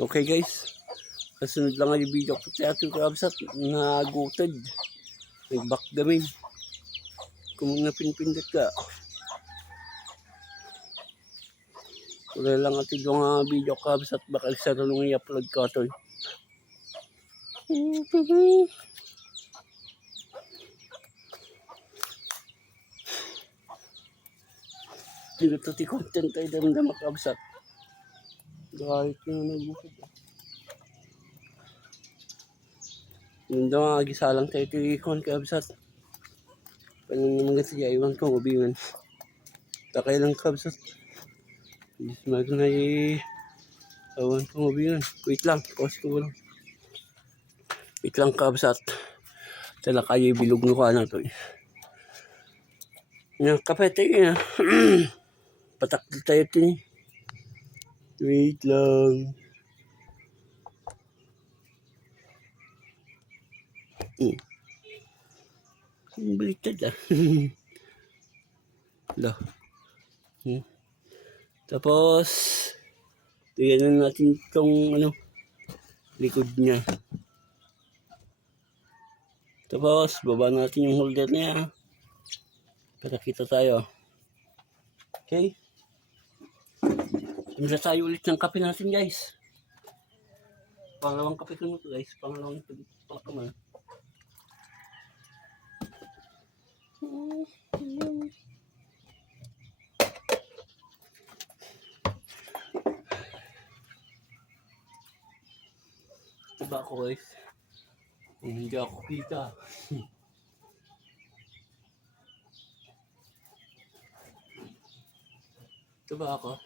Okay guys, kasunod lang ang video ko sa ating kabsat na gutad. Nagbakdamin. Kung napinpindot ka. Wala lang ating mga video kabsat bakal sa tulong i-upload ko ito. Dito ito ti content tayo damdama kabsat. Kahit yung nagbukid. Yun daw nga gisalang tayo ti kon kabsat. Paano naman kasi iwan ko ubingan. Takay lang kabsat. Ismag na awan ko ubingan. Wait lang, pause ko lang. Wait lang kabsat. Tala kayo bilog no ka na to. Nga kapete nga. Patak tayo ito. Wait lang. Baliktad ah. Lah. Tapos tingnan natin itong likod niya. Tapos baba natin yung holder niya para kita tayo. Okay. Simula tayo ulit ng kape natin guys. Pangalawang kape ko nito guys. Pangalawang pagkaman. Diba ako guys? Kung hindi ako kita. Diba ako?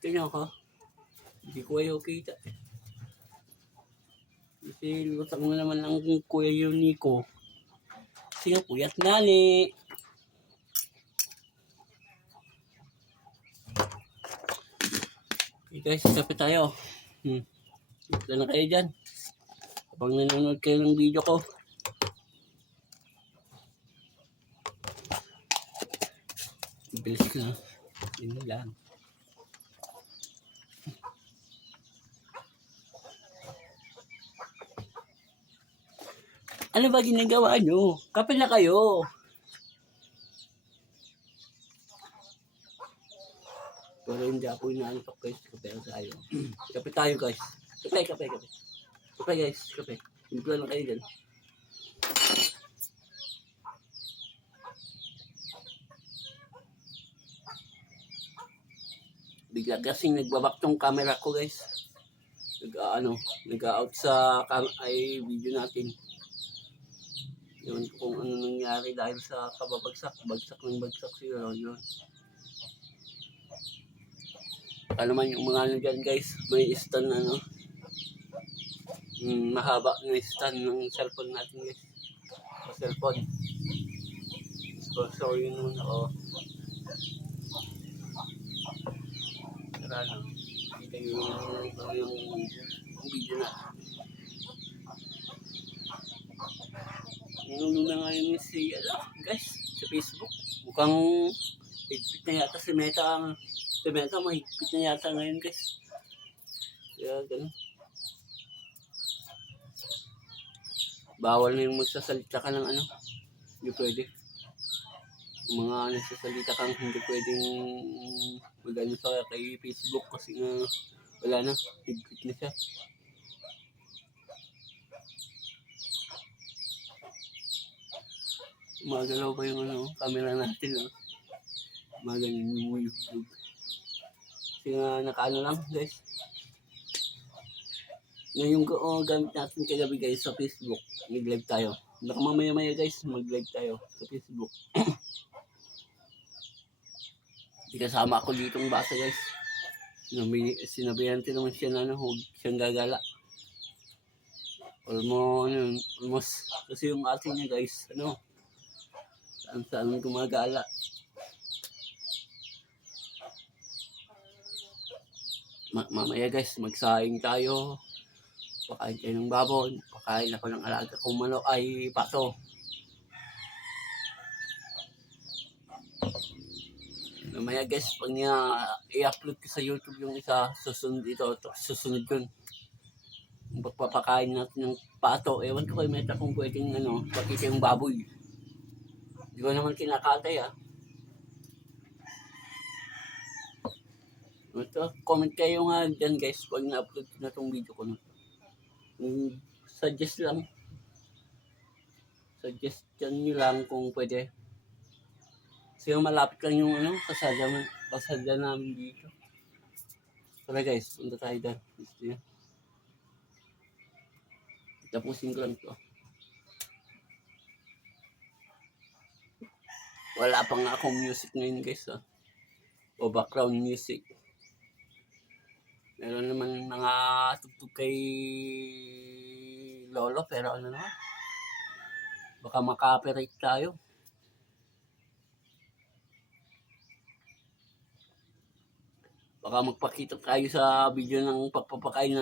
Tingnan ako. Hindi ko ayaw kita. Kasi lutang na naman ang kuya yung Nico. Kasi nga puyat nani. Okay guys, kape tayo. Ito na kayo dyan. Kapag nanonood kayo ng video ko. Bilis na. Yun lang. Ano ba ginagawa nyo? Kape na kayo. Pero hindi ako inaantok guys. Kape lang tayo. Kape tayo guys. Kape. Kape guys. Kape. Simpla na kayo dyan. Bigla kasing nagbabak tong camera ko guys. Nag-out sa video natin. Yun kung ano nangyari dahil sa kababagsak. Bagsak siguro yun. Baka naman yung mga dyan guys. May stand mahaba na stand ng cellphone natin guys. Sa cellphone. So yun naman ako. Tara lang. Kita yung video na. Ano na nga yun si guys sa Facebook. Mukhang higpit na yata si Meta. Si Meta mahigpit na yata ngayon guys. Kaya ganun. Bawal na yung magsasalita ka ng hindi pwede. Yung mga nagsasalita kang hindi pwedeng magano sa kay Facebook kasi nga wala na. Higpit na siya. Magalaw pa yung camera natin magaling yung YouTube. Kasi nga nakaano lang guys. Ngayon gamit natin kagabi guys sa Facebook. Mag-live tayo. Nakamamaya-maya guys, mag-live tayo sa Facebook. Di kasama ako ditong basa guys. Sinabihan din naman siya na huwag siyang gagala. Almost. Kasi yung ating niya guys, saan gumagala. Mamaya guys, magsaing tayo. Pakain tayo ng babon. Pakain ako ng alaga kong manok ay pato. Mamaya guys, pag i-upload ko sa YouTube yung isa, susunod ito, susunod yun. Yung pagpapakain natin ng pato, ewan ko kay Meta kung pwedeng pakita yung baboy. Hindi ko naman kinakatay Ito, comment kayo nga dyan guys pag na-upload ko na tong video ko. Suggest lang. Suggestion nyo lang kung pwede. Kasi malapit lang yung kasada namin dito. Tara guys, punta tayo dyan. Gusto nyo? Tapusin ko lang to. Wala pang akong music ngayon guys o background music. Meron naman mga tugtog kay Lolo pero ano naman, baka maka-copyright tayo. Baka magpakita tayo sa video ng pagpapakain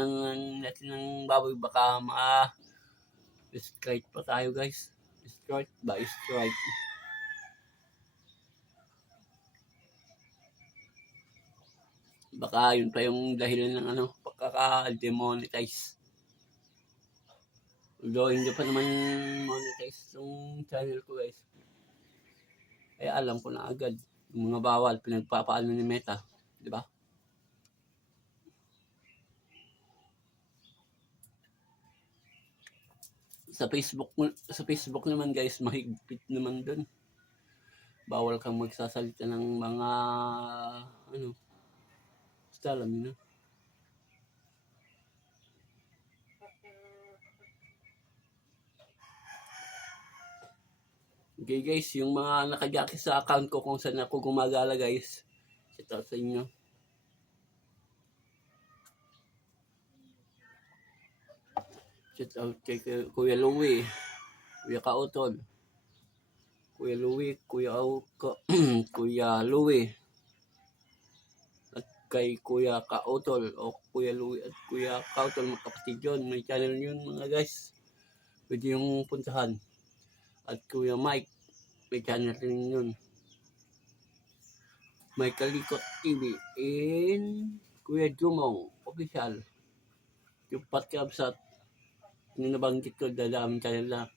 natin ng baboy, baka ma-strike pa tayo guys. Strike by strike. Baka yun pa yung dahilan ng pagkaka-demonetize. Although hindi pa naman monetize yung channel ko guys. Kaya alam ko na agad yung mga bawal pinagpapaano ni Meta, di ba? Sa Facebook naman guys, mahigpit naman doon. Bawal kang magsasalita ng mga basta alam niyo na. Okay guys, yung mga nakajaki sa account ko kung saan ako gumagala guys, shout out sa inyo. Shout out kay Kuya Louie, Kuya Kautol, Kuya Louie, Kuya Louie, at kay Kuya Kautol o Kuya Louie at Kuya Kautol, magkapatid yun. May channel yun mga guys, pwede yung puntahan. At Kuya Mike, may channel rin yun. May Kalikot TV and Kuya Jumong Official. Yung Patkabsat, nabanggit ko dadaming channel na.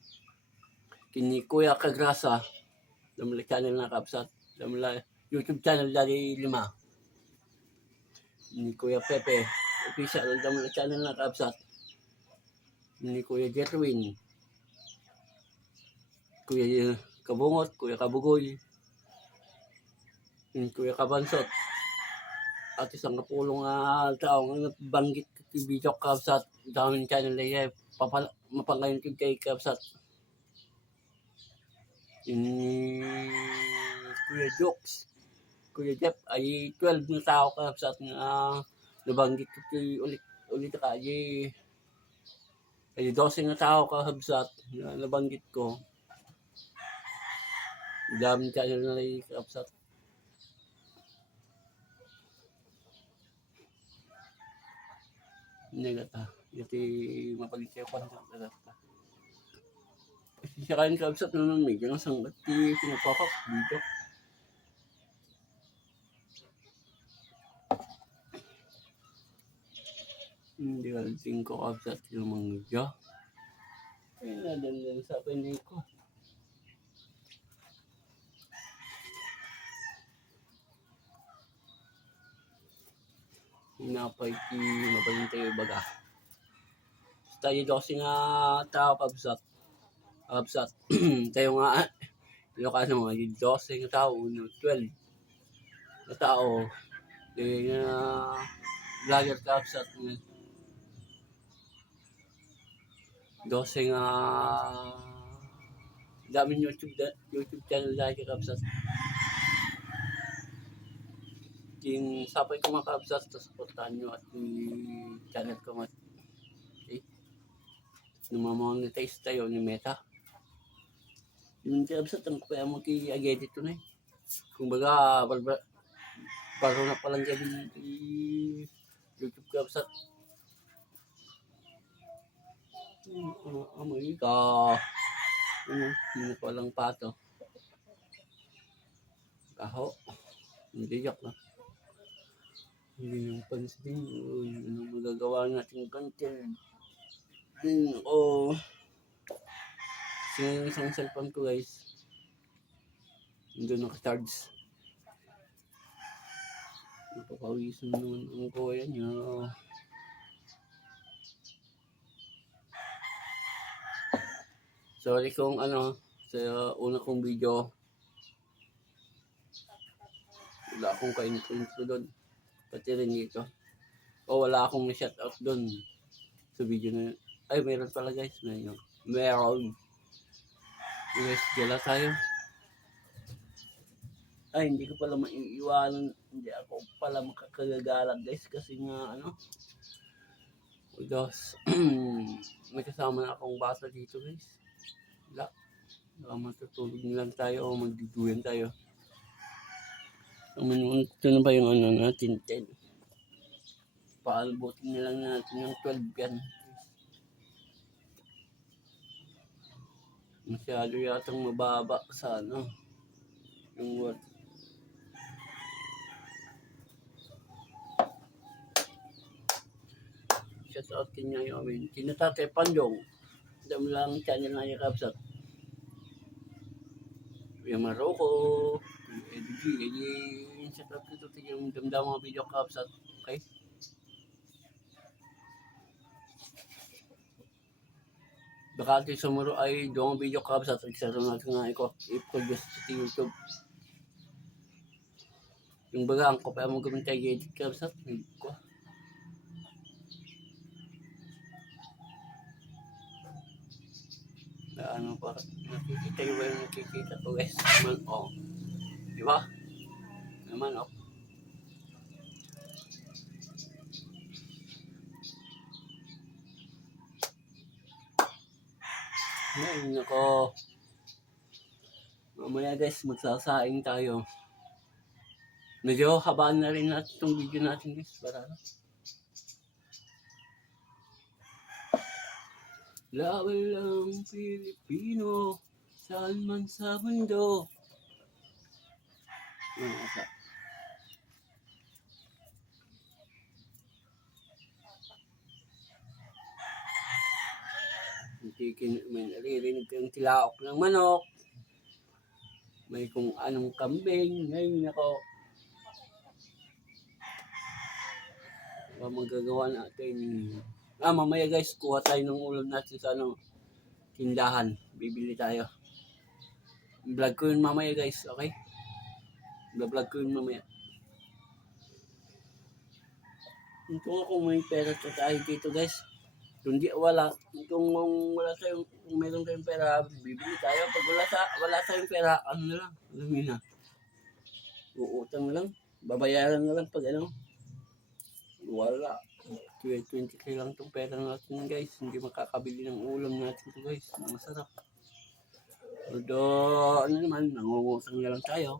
Kini Kuya Kagrasa, damla channel na Kabsat. Damla YouTube channel dari 5. Ni Kuya Pepe, Official, damla channel na Kabsat. Ni Kuya Jetwin, Kuya Kabungot, Kuya Kabugoy, ni Kuya Kabansot. At isang kapulong taong banggit video Kabsat, daming channel na yan, mapangayon kay Kabsat. Kuya Jokes, Kuya Jeff, ay 12 na tao Kabsat na nabanggit ko ulit ay 12 na tao Kabsat na nabanggit ko. Daming channel na rin Kabsat. Negata, yati mapalit siya pa ng siya kain Kabsat na naman medyo nasang bati pinapakap dito. Hindi ka ko Kabsat yung mga ay nadandan sa pinay ko. Hinapay ki mabalin tayo baga. Tayo 12 nga tao Kabsat. Tayo nga Ilocano nga 12 nga tao, 12 na tao. Kaya vlogger Kabsat. 12 nga daming YouTube channel dahil Kabsat. Yung sapay ko mga Kabsat, supportahan nyo at yung channel ko mga okay. Numamonetize tayo ni Meta. Yung Kabsat, ang kaya mo ki-agedit ito na Kung baga, baro na palang gawin YouTube Kabsat. Amoy ka. Ano palang pato. Kaho. Hindi joke lang. Hindi nang pansin yun. Anong magagawa natin content? Kasi yung isang cellphone ko guys, hindi naka-charge. Napapawisan naman ang kuya niya. Sorry kung sa una kong video, wala akong ka-intro doon. Pati rin dito. Wala akong na-shoutout doon sa video na yun. Ay, meron pala guys. Meron. Guys, gala tayo. Ay, hindi ko pala maiiwanan. Hindi ako pala makakagagalag guys. Kasi nga, Guys, may kasama na akong bata dito guys. Wala. Matutulog na lang tayo o magduduyan tayo. Ito na ba yung natin? 10. Paalbutin na lang natin yung 12 yan. Masyado yatang mababa sa yung word. Shout out kanya yung amin. Tinatate Pandong. Dami lang channel na yung kapsat. Yung Maroko. Yung EDG. Yung shout out ito yung damdam mga video kapsat. Okay? Baka ito sumuro ay doong video kapsat. Nagsaro natin nga i-produce sa YouTube. Yung baga ang kopya mo gamit tayo edit kapsat. Ko. Pa nakikita yung nakikita ko guys naman di ba naman ngayon ako mamaya guys magsasaing tayo, medyo habaan na rin natin itong video natin guys para laban lang Pilipino, saan man sa mundo. May naririnig kang tilaok ng manok. May kung anong kambing. Ngayon ako. Magagawa natin. Mamaya guys, kuha tayo ng ulam natin sa tindahan. Bibili tayo. Vlog ko yun mamaya guys, okay? Vlog ko yun mamaya. Kung ako may pera tayo dito guys. Kung wala tayong, kung meron tayong pera, bibili tayo. Pag wala tayong pera, na lang? Alam mo na. Uutang lang. Babayaran na lang pag wala. 20k lang itong pera natin guys. Hindi makakabili ng ulam natin ito guys. Masarap. Although, naman, nangungutang na lang tayo.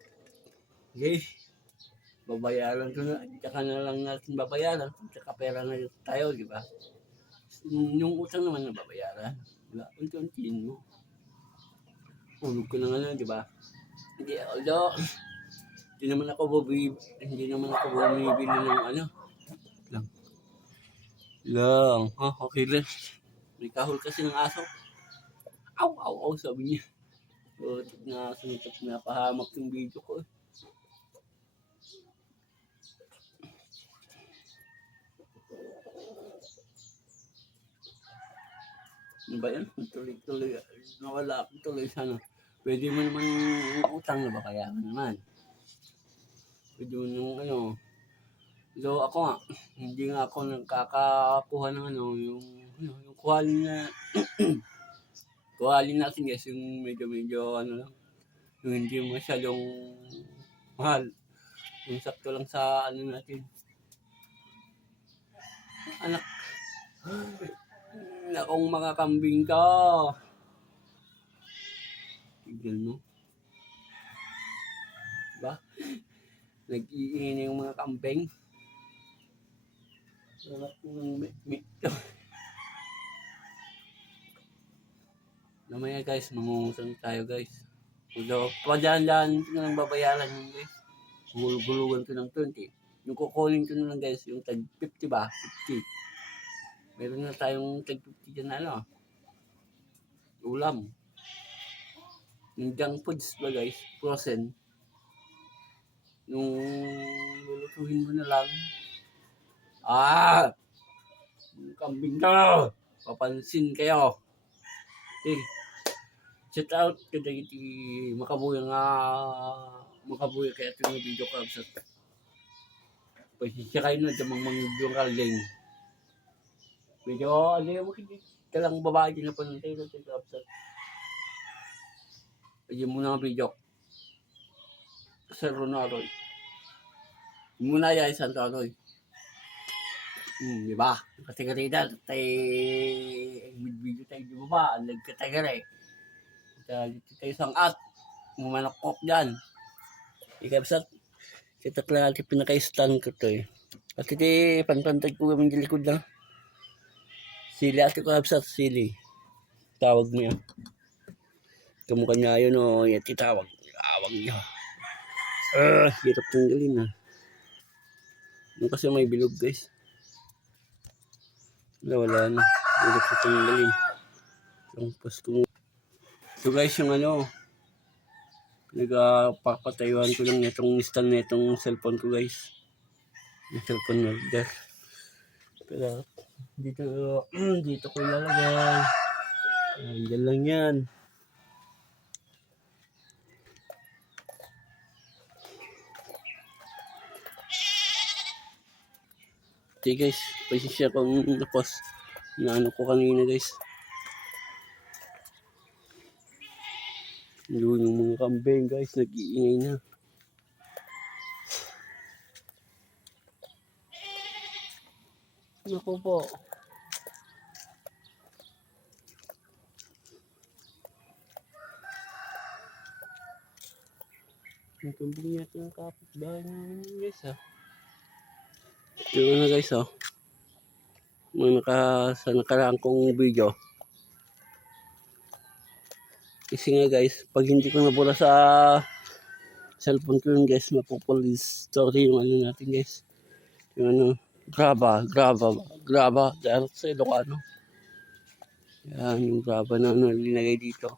Okay. Babayaran ko na. Tsaka na lang natin babayaran. Tsaka pera na tayo, di ba? Yung utang naman na babayaran. Diba? Unti-untiin mo. Ulog ko na nga, di ba? Hindi, although, hindi naman ako bumibili ng lang. Okay lang. May kahol kasi ng aso. Aw, sabi niya. Napahamak yung video ko. Ano ba yan? Tuloy. Nawala ako tuloy sana. Pwede mo naman utang na ba kaya naman? Pwede mo nung So ako nga, hindi nga ako nagkakakuha ng yung kuhalin na kuhalin natin guys, yung medyo lang, yung hindi masyadong mahal, yung sakto lang sa natin. Anak, akong mga kambing ka. Tigil mo. Diba? Nag-iingin yung mga kambing. Sarap ng meat. Namaya guys, mangungusang tayo guys. Although, padaan-daan na lang babayaran yun guys. Hulug-hulugan ko ng 20. Yung kukunin ko na lang guys, yung tag 50 ba? 50. Meron na tayong tag 50 dyan na ano, ulam. Yung junk foods ba guys, frozen. Yung lulutuin mo na lang. Yung kambing na! Papansin kayo. Okay. Shout out kada iti makabuya kaya ito yung video ko sa pasisya kayo na damang mga kaling. Medyo ano yung kalang babae din na panantay na ito sa ayun muna ang video. Sir Ronaldo. Muna yan Santo Aloy. Diba? Katigaridan tayo video tayo di ba? Ang nagkatagari. Dito tayo sangat. Manakok dyan. Ikabsat. Kita lang natin pinaka-stand ko to eh. At ito panpantag ko kami likod na. Sili at ko kabsat sili. Tawag mo yan. Kamukha niya yun o yati tawag. Tawag niya. Hirap tanggalin na. Yung kasi may bilog guys. Wala na. Hirap sa tanggalin. So guys yung ano. Nagpapatayuan ko lang itong stand na itong cellphone ko guys. Yung cellphone holder. Pero dito ko ilalagay. Diyan lang yan. Okay guys, pasensya kung napos na ano ko kanina guys. Doon yung mga kambing guys, nag-iingay na. Naku po. Yung kambing natin yung kapitbahay namin guys ha. Ito na guys oh. Sa nakaraan kong video. Kasi nga guys, pag hindi ko nabula sa cellphone ko yun guys, mapupulis story yung ano natin guys. Yung ano, graba, dahil sa Ilocano. Yan, yung graba na ano, linagay dito.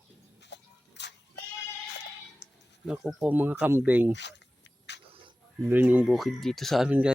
Naku po mga kambing. Doon yung bukid dito sa amin guys.